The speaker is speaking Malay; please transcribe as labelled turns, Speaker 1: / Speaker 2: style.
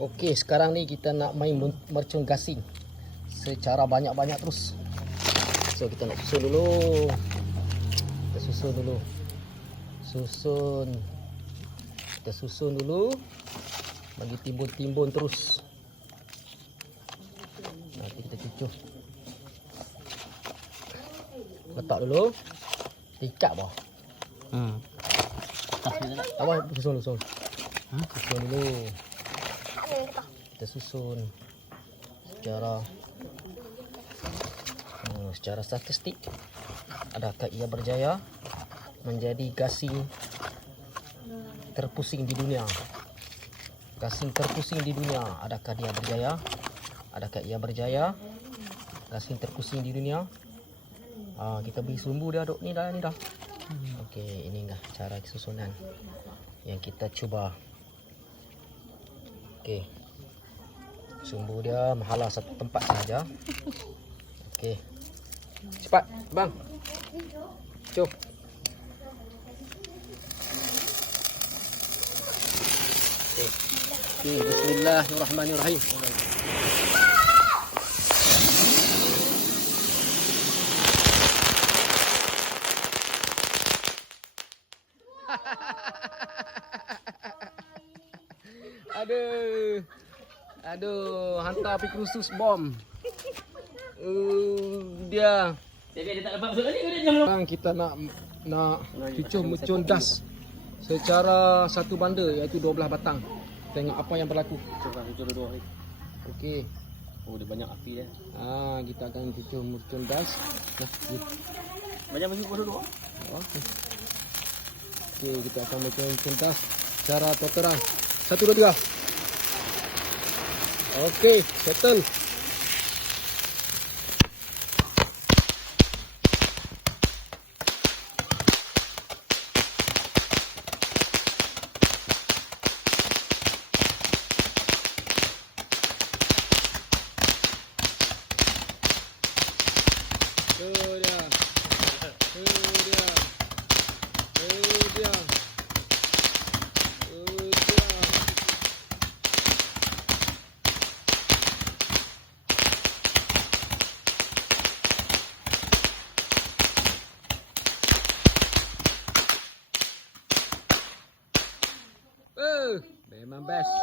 Speaker 1: Okey, sekarang ni kita nak main mercun gasing secara banyak-banyak terus. So kita nak susun dulu. Kita susun dulu. Susun. Kita susun dulu. Bagi timbun-timbun terus. Nanti kita cucuk. Letak dulu. Tingkat bawah.
Speaker 2: Hmm.
Speaker 1: Abang susun susun. Susun dulu. Kita susun secara hmm, secara statistik adakah ia berjaya menjadi gasing terpusing di dunia. Gasing terpusing di dunia, adakah dia berjaya? Adakah ia berjaya? Gasing terpusing di dunia. Ah, kita beri sumbu dia duk ni dah ni dah. Okey, inilah cara susunan yang kita cuba. Okey. Sumbu dia menghala satu tempat saja. Okey. Cepat, bang. Jom. Okey. Okey, bismillahirrahmanirrahim. Aduh. Aduh, hantar api khusus bom. Uh, dia.
Speaker 2: Tak dapat masuk
Speaker 1: Sekarang kita nak nak cucuk mercun gas secara satu banda iaitu 12 batang. Tengok apa yang berlaku. Okey.
Speaker 2: Oh dia banyak api dia.
Speaker 1: Ah, kita akan cucuk mercun gas. Nah.
Speaker 2: Banyak masuk kau duduk.
Speaker 1: Okey. Okey, kita akan mercun mercun gas secara terang. Satu, dua, tiga. Okey, settle. Tu dia. Idol! Best!